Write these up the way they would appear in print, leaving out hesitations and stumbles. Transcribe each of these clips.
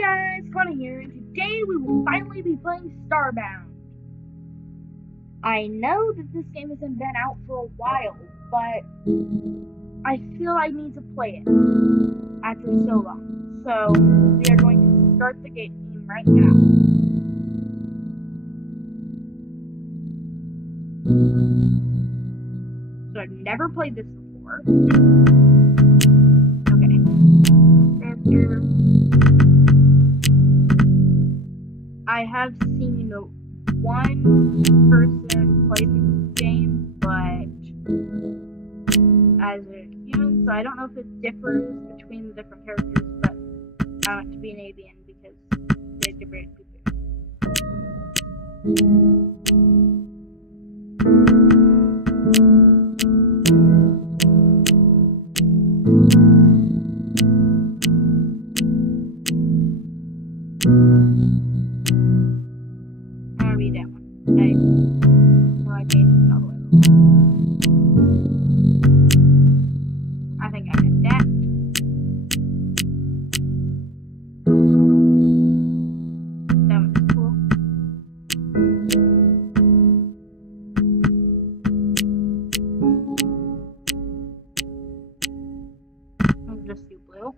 Hi guys, Connie here, and today we will finally be playing Starbound. I know that this game hasn't been out for a while, but I feel I need to play it after so long. So we are going to start the game right now. So I've never played this before. Okay. I have seen one person play this game, but as a human, so I don't know if it differs between the different characters, but I want to be an avian because they're different people. I'll read that one. I changed it all the way. I think I did that. That was cool. I'll just do blue.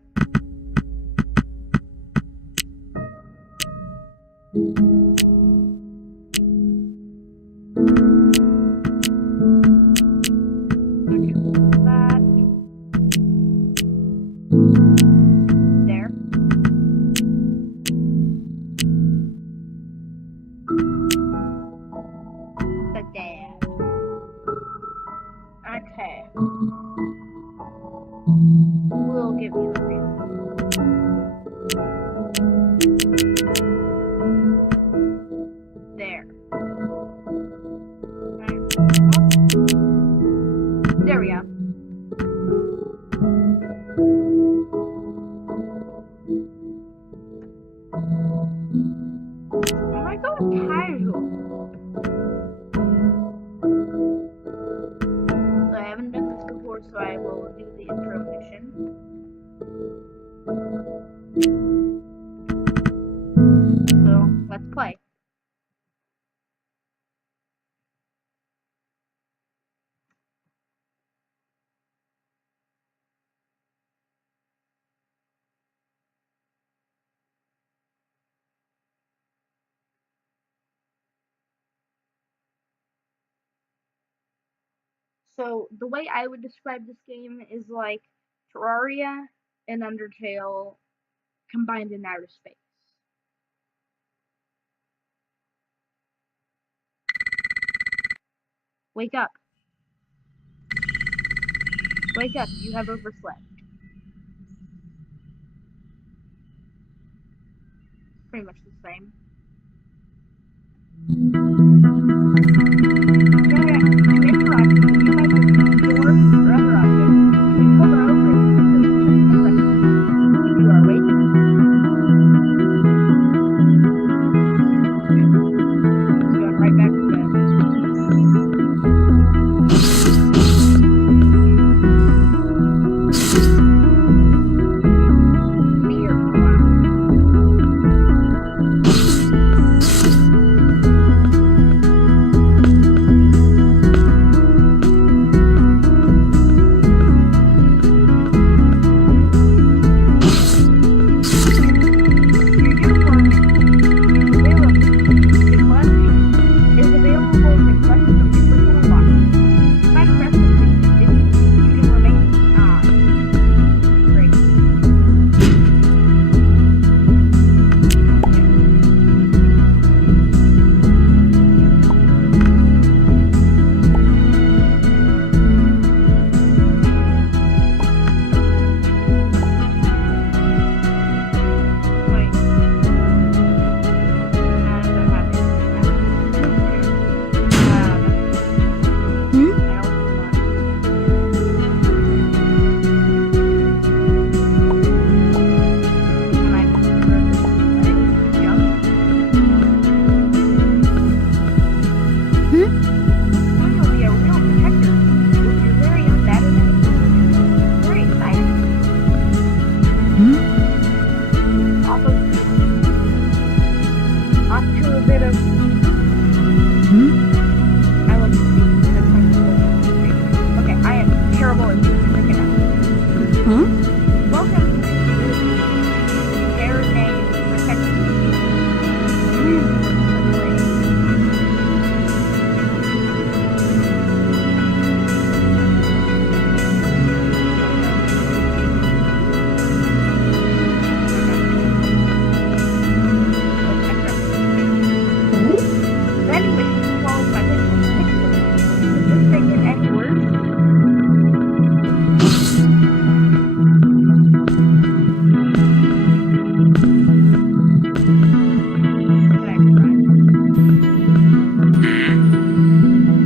Okay. We'll give you a reason. There. There we go. I might go with casual. So I haven't done this before, so I will do the intro mission. So let's play. So the way I would describe this game is like Terraria and Undertale combined in outer space. Wake up. Wake up, you have overslept. Pretty much the same. little bit of. I will see. Okay, I am terrible at freaking out. Welcome to Air Name Protection. Vending machine falls by this pixel. Does this thing get any worse?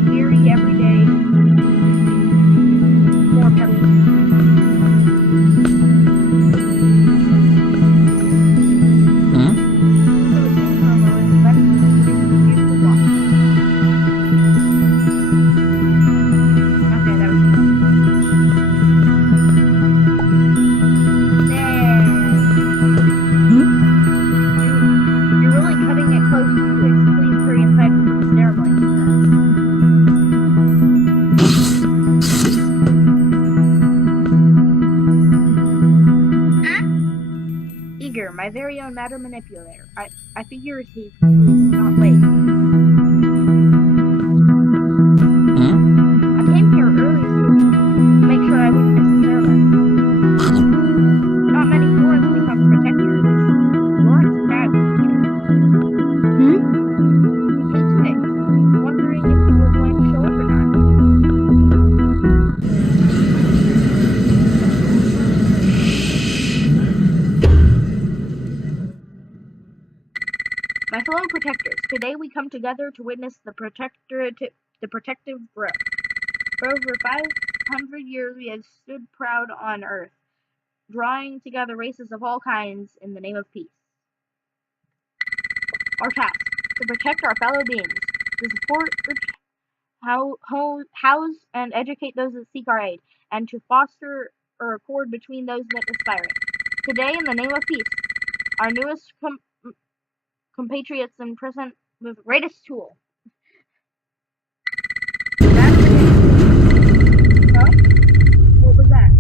Weary every day. More pebbles. My very own matter manipulator. I figure he's not late. I came here early to make sure I wouldn't miss the ceremony. Not many Florence become protectors. Florence graduates. Hey, Twix. Wondering if you were going to show up or not. My fellow protectors, today we come together to witness the protective growth. For over 500 years we have stood proud on Earth, drawing together races of all kinds in the name of peace. Our task, to protect our fellow beings, to support, house, and educate those that seek our aid, and to foster a accord between those that aspire it. Today, in the name of peace, our newest compatriots in present with the greatest tool. Huh? What was that?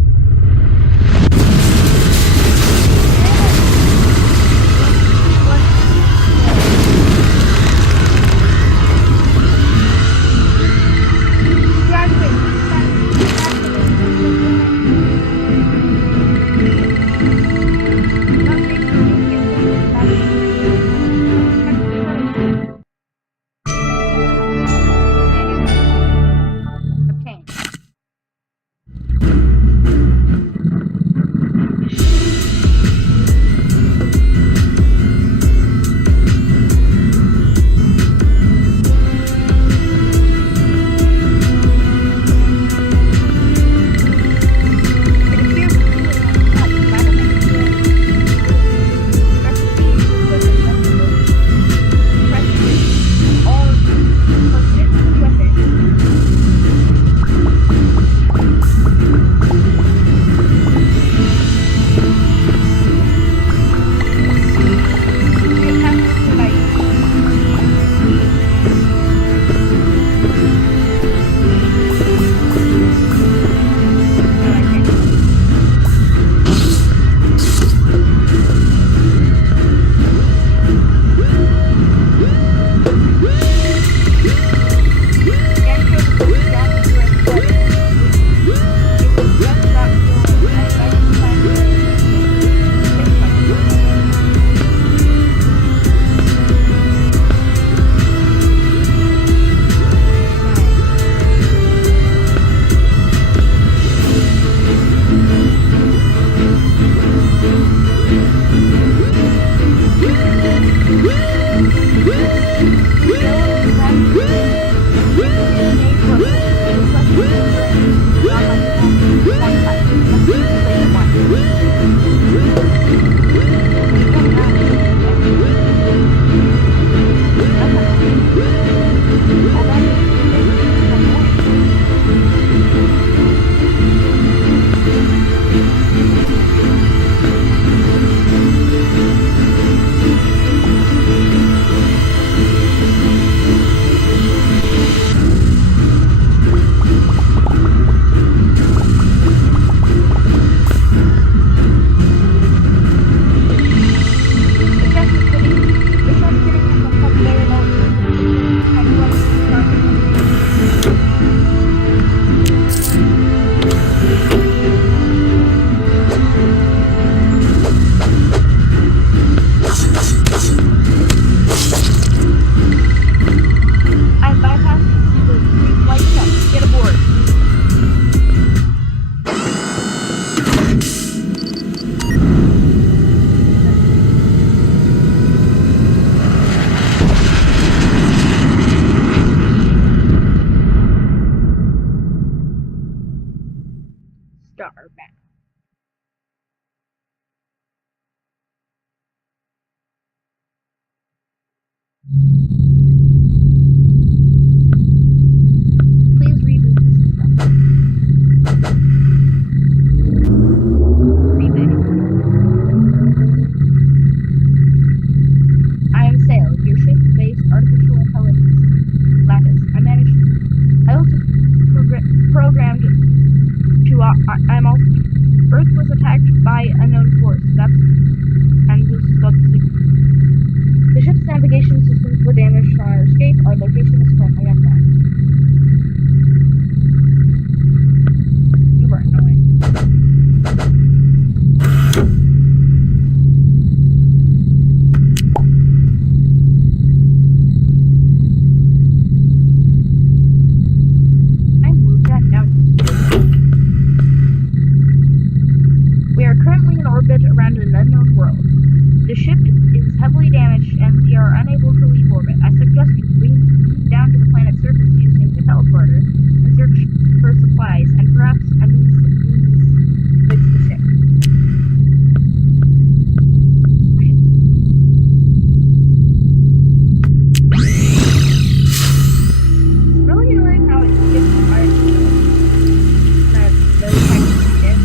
I'm also. Earth was attacked by unknown force. And this is the ship's navigation systems were damaged on our escape. Our location is currently unknown. You were annoying. I moved that down. We are currently in orbit around an unknown world. The ship is heavily damaged and we are unable to leave orbit. I suggest you beam down to the planet's surface using the teleporter and search for supplies and perhaps a means to fix the ship. It's really annoying how it gets hard and I really kind of hate it.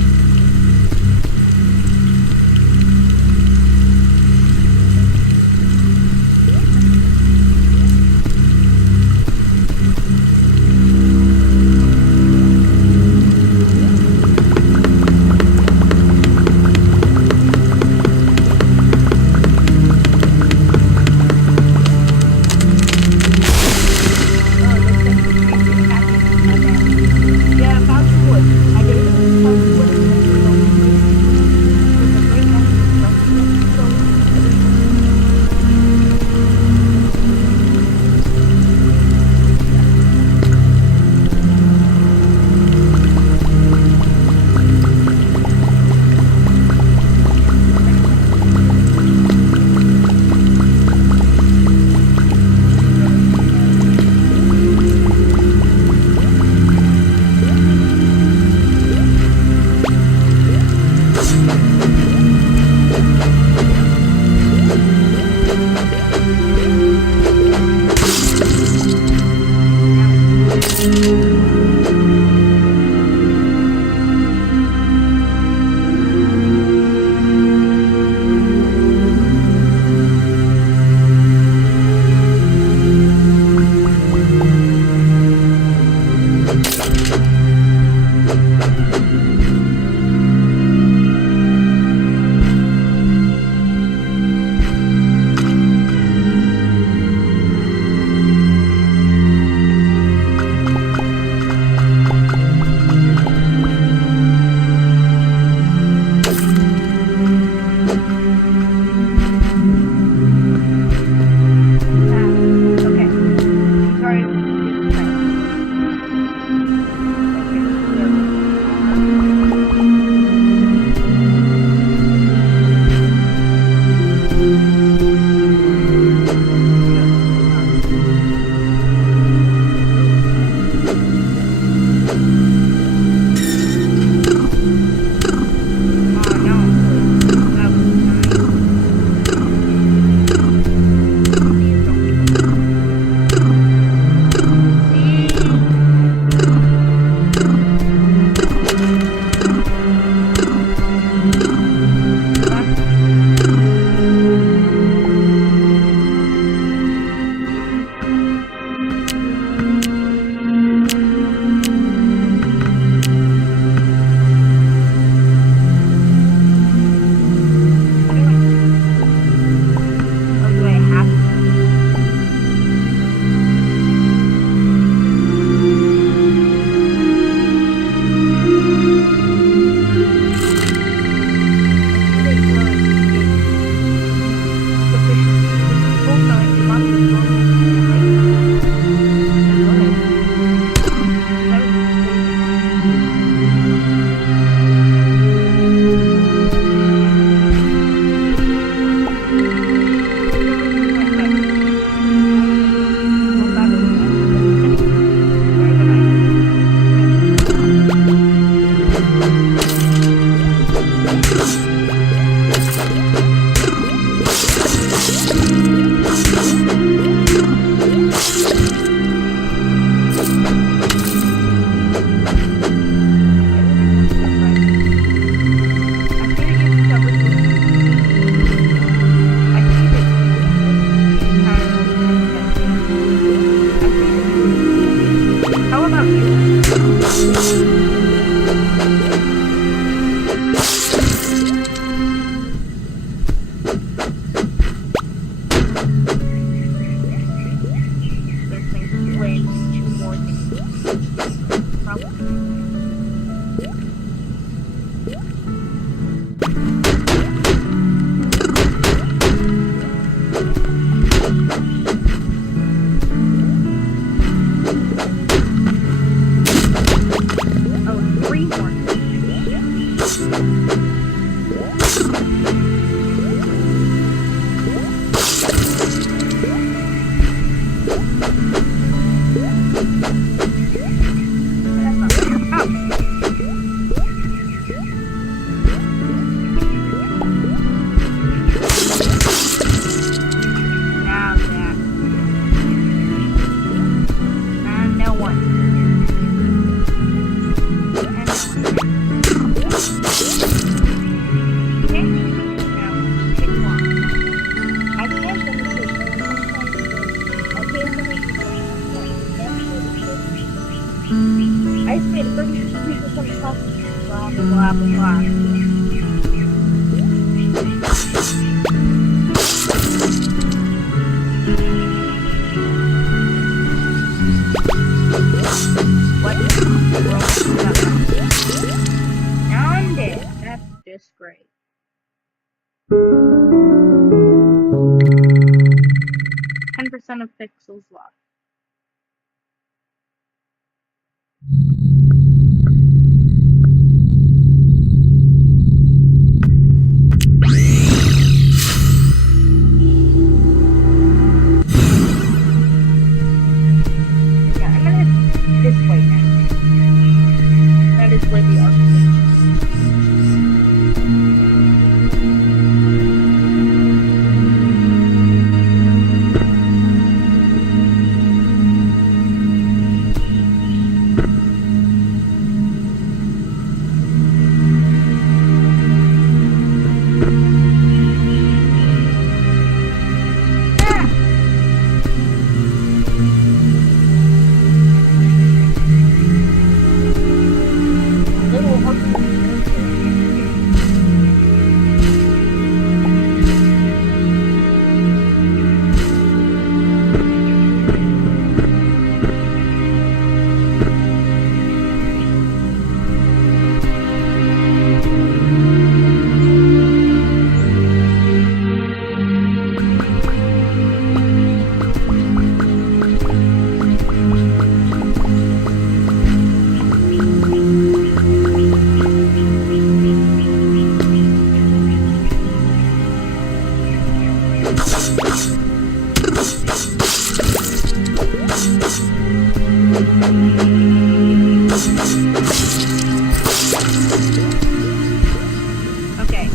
blah blah blah. What in the world is that? Now I'm dead. That's just great. 10% of pixels lost. Yeah, I'm gonna this way now. That is where the architecture. Okay.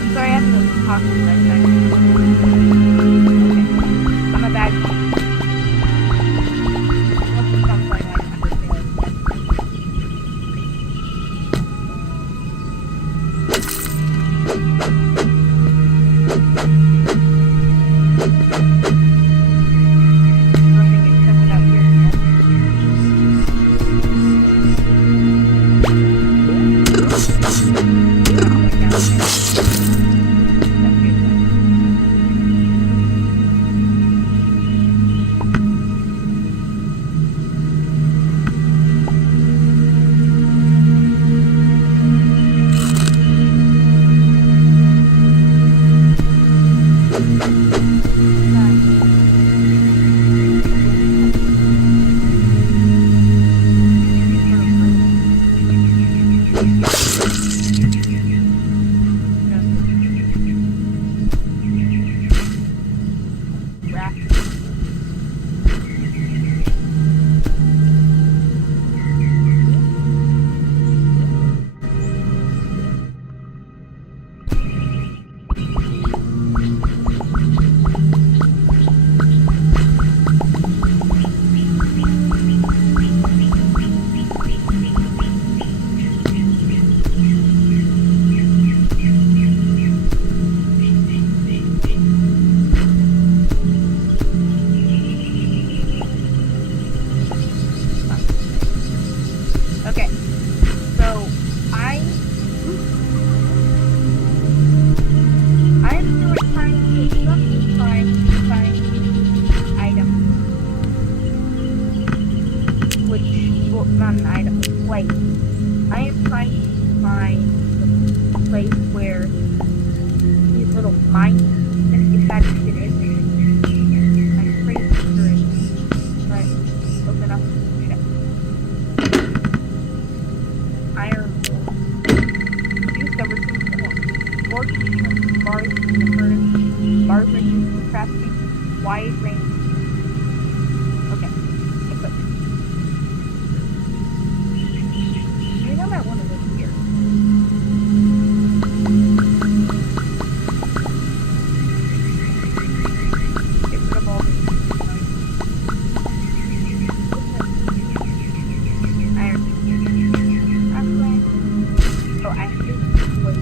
I'm sorry I have to talk to you guys. Okay. I'm a bad guy. Okay, so I'm still trying to find items, which, well, not an item, a place. I am trying to find the place where these little mines, if that even is. I'm pretty sure it is, but open up. Iron ore. Discovered some ore. Bars in the furnace. Bars are used for crafting wide range. Okay. Equipment. I know that one over here. Get rid of all these. Iron. Oh, I have to wait.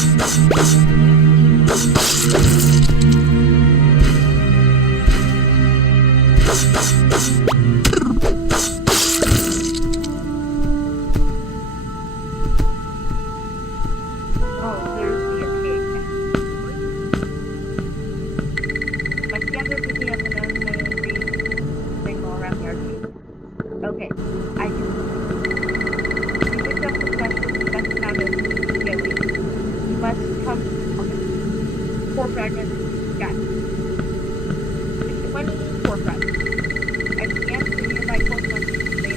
Oh, there's the arcade. My scanner picking up an unknown signal around the arcade. Okay, I can. You picked up the best amount of skilling. You must come. Okay. 4 fragments. Got it. 24 fragments. I scanned the nearby Pokemon to they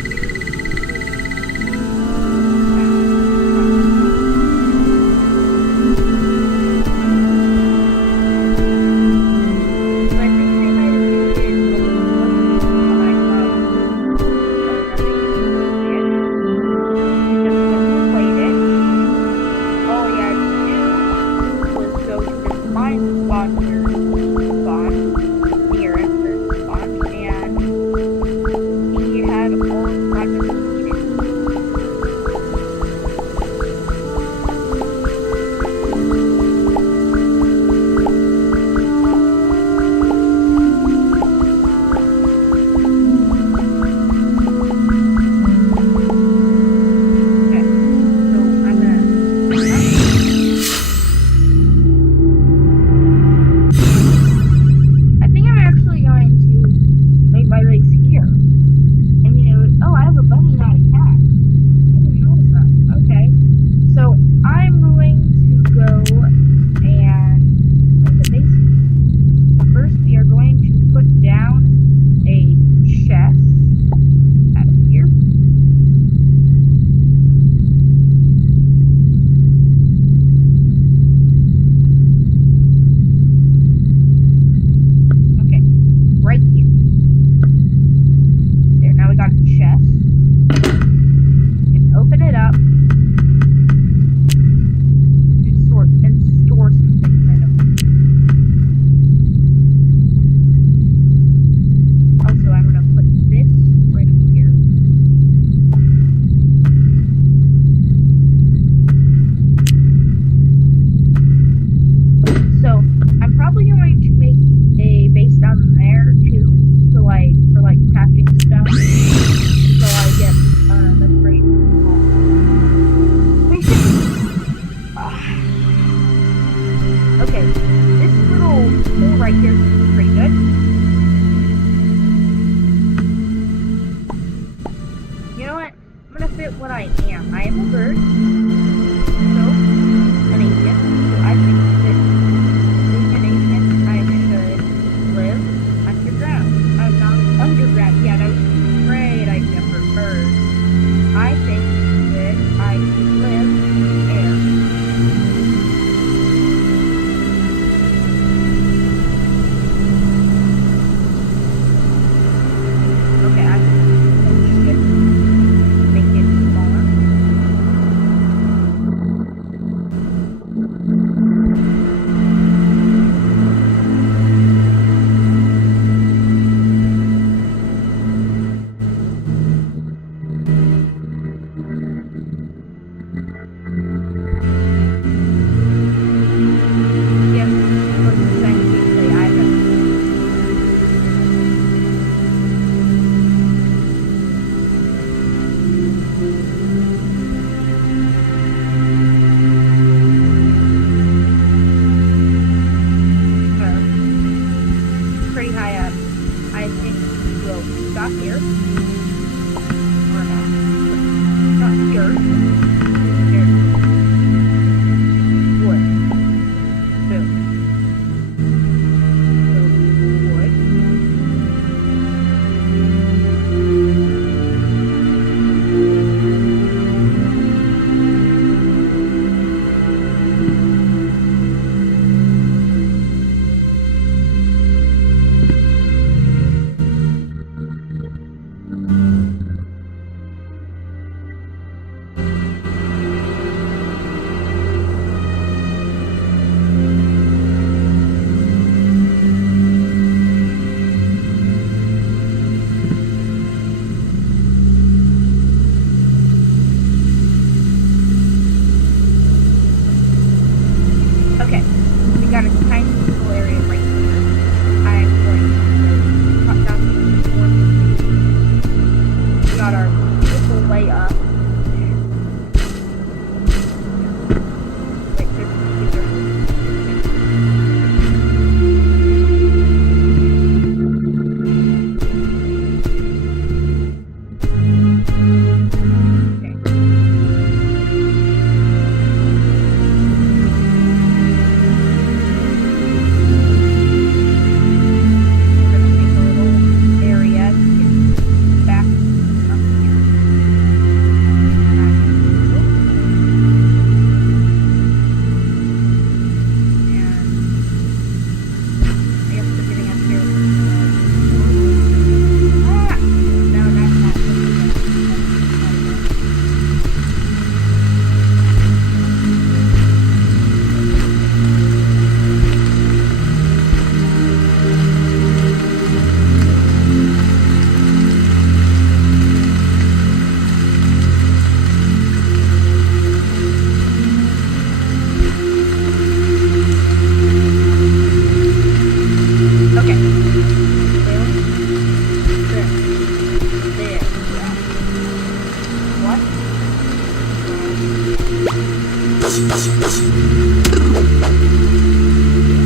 All you had to do was go to this mine spawner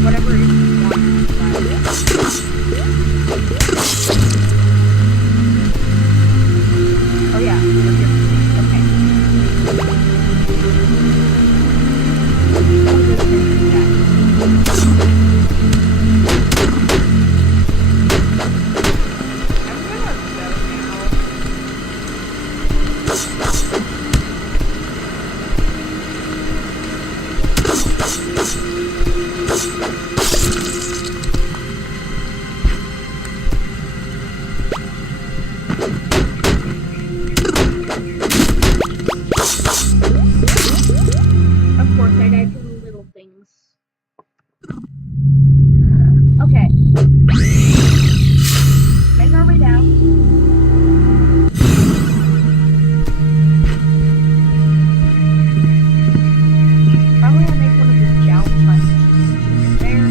Whatever it is you want. Oh yeah, okay. Of course, I died to the little things. Okay. Make our way down. Probably gonna make one of the challenge missions there.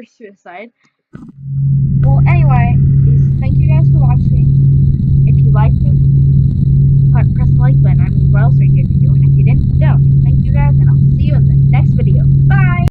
murder suicide. Well, anyway, thank you guys for watching. If you liked it, press the like button. I mean, what else are you